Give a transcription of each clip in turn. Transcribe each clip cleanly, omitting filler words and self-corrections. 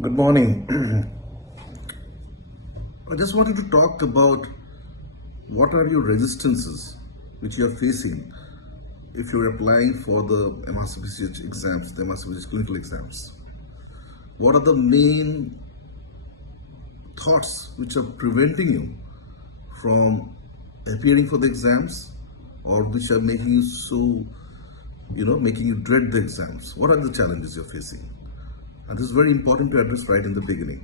Good morning. I just wanted to talk about what are your resistances which you are facing if you're applying for the MRCPCH exams, the MRCPCH clinical exams. What are the main thoughts which are preventing you from appearing for the exams, or which are making you so, making you dread the exams? What are the challenges you're facing? And this is very important to address right in the beginning.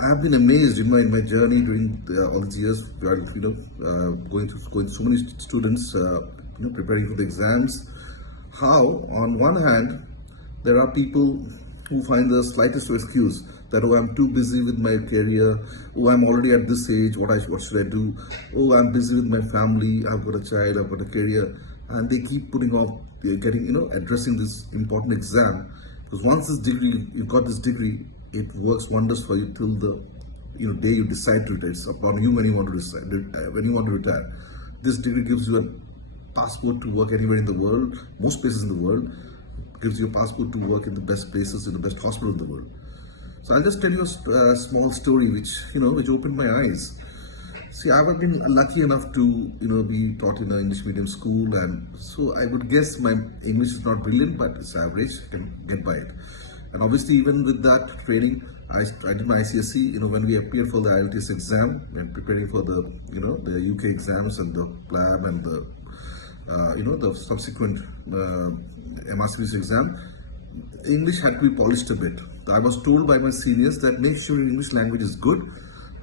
I have been amazed in my journey during all these years, going through so many students, preparing for the exams. How, on one hand, there are people who find the slightest excuse that, oh, I'm too busy with my career, oh, I'm already at this age, what should I do? Oh, I'm busy with my family, I've got a child, I've got a career, and they keep putting off addressing this important exam, because once you've got this degree, it works wonders for you till the day you decide to retire. It's upon you when you want to decide, when you want to retire. This degree gives you a passport to work anywhere in the world, most places in the world. Gives you a passport to work in the best places, in the best hospital in the world. So I'll just tell you a small story which opened my eyes. See, I've been lucky enough to be taught in an English medium school, and so I would guess my English is not brilliant, but it's average. I can get by it. And obviously, even with that training, I did my ICSE. When we appeared for the IELTS exam, when preparing for the the UK exams and the PLAB and the the subsequent MRCPCH exam, English had to be polished a bit. I was told by my seniors that make sure your English language is good,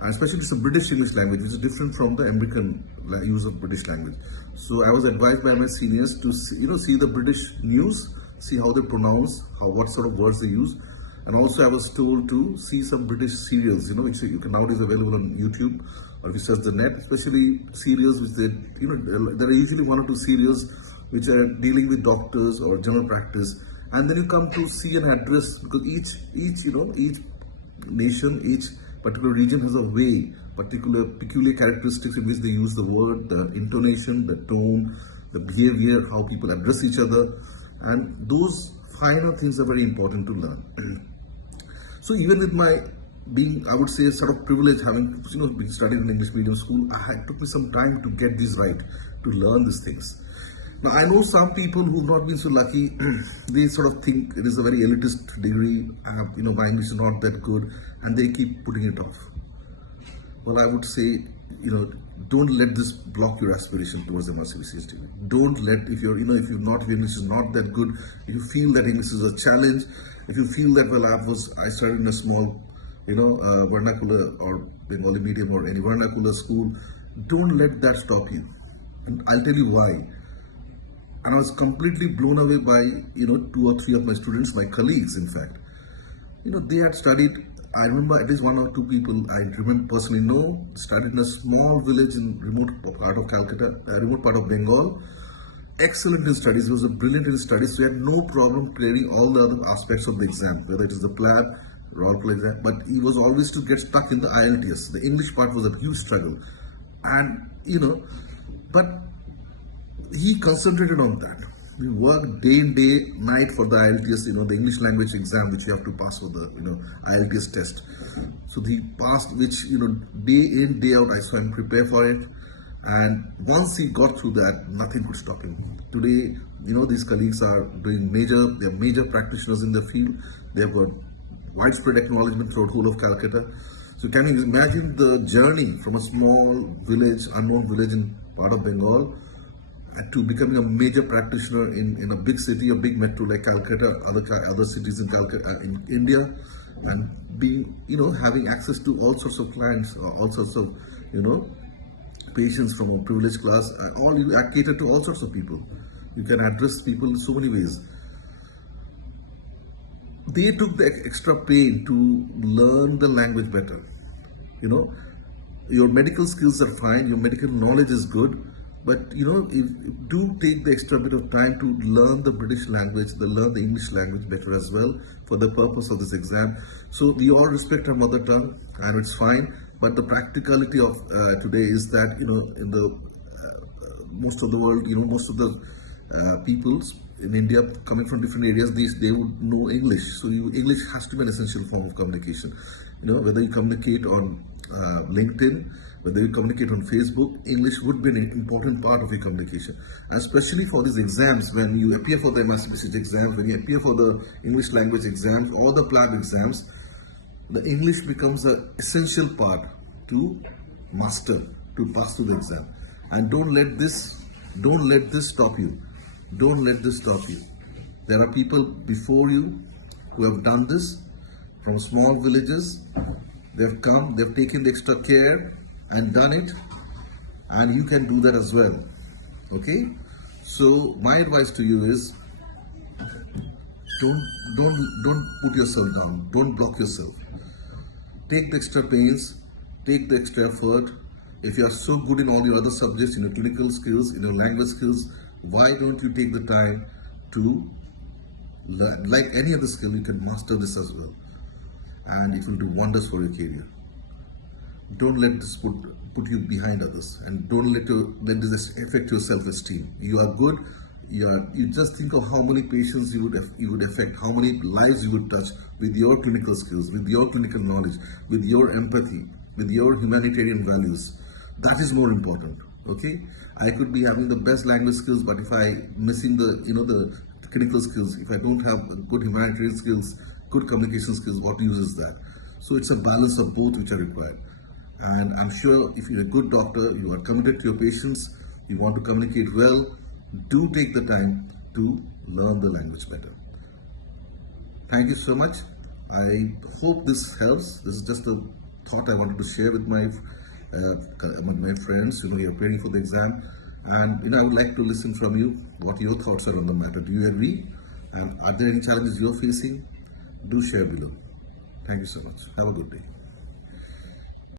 and especially it's a British English language, which is different from the American use of British language. So I was advised by my seniors to see the British news, see how they pronounce, what sort of words they use, and also I was told to see some British serials, which you can nowadays available on YouTube, or if you search the net, especially serials which there are usually one or two serials which are dealing with doctors or general practice, and then you come to see an address, because each nation, each particular region has a way, peculiar characteristics in which they use the word, the intonation, the tone, the behavior, how people address each other, and those finer things are very important to learn. So even with my being, I would say, sort of privilege, having been studied in English medium school, it took me some time to get these right, to learn these things. Now I know some people who've not been so lucky. They sort of think it is a very elitist degree. My English is not that good, and they keep putting it off. Well, I would say, don't let this block your aspiration towards the MRCPCH degree. Don't let, if your English is not that good, if you feel that English is a challenge, if you feel that, well, I started in a small, vernacular or Bengali medium or any vernacular school, don't let that stop you. And I'll tell you why. And I was completely blown away by, 2 or 3 of my students, my colleagues, in fact. They had studied, I remember at least 1 or 2 people I remember personally studied in a small village in remote part of Calcutta, remote part of Bengal. Excellent in studies, he was brilliant in studies, so he had no problem clearing all the other aspects of the exam, whether it is the PLAB, Royal exam, but he was always to get stuck in the IELTS. The English part was a huge struggle. And, but he concentrated on that. He worked day and day, night for the IELTS, the English language exam, which you have to pass for the, IELTS test. So he passed, which, day in, day out, I saw him prepare for it. And once he got through that, nothing could stop him. Today, these colleagues are doing they're major practitioners in the field. They've got widespread acknowledgement throughout the whole of Calcutta. So can you imagine the journey from a small village, unknown village in part of Bengal, to becoming a major practitioner in a big city, a big metro like Calcutta, other cities in in India, and being, having access to all sorts of clients, all sorts of, patients from a privileged class, you cater to all sorts of people. You can address people in so many ways. They took the extra pain to learn the language better. Your medical skills are fine, your medical knowledge is good, but do take the extra bit of time to learn the British language, learn the English language better as well for the purpose of this exam. So we all respect our mother tongue, and it's fine. But the practicality of today is that in the most of the world, most of the people in India, coming from different areas, they would know English. So English has to be an essential form of communication. Whether you communicate on LinkedIn, whether you communicate on Facebook, English would be an important part of your communication. And especially for these exams, when you appear for the MRCPCH exams, when you appear for the English language exams or the PLAB exams, the English becomes an essential part to master, to pass through the exam. And don't let this stop you. Don't let this stop you. There are people before you who have done this from small villages. They've come, they've taken the extra care and done it, and you can do that as well. Okay? So my advice to you is don't put yourself down. Don't block yourself. Take the extra pains, take the extra effort. If you are so good in all your other subjects, in your clinical skills, in your language skills, why don't you take the time to learn? Like any other skill, you can master this as well, and it will do wonders for your career. Don't let this put you behind others, and don't let this affect your self-esteem. You are good. You just think of how many patients you would affect, how many lives you would touch with your clinical skills, with your clinical knowledge, with your empathy, with your humanitarian values. That is more important. Okay, I could be having the best language skills, but if I missing the clinical skills, if I don't have good humanitarian skills, good communication skills, what use is that? So it's a balance of both which are required. And I'm sure if you're a good doctor, you are committed to your patients, you want to communicate well, do take the time to learn the language better. Thank you so much. I hope this helps. This is just a thought I wanted to share with my friends. You're preparing for the exam, and I would like to listen from you what your thoughts are on the matter. Do you agree? And are there any challenges you're facing? Do share below. Thank you so much. Have a good day.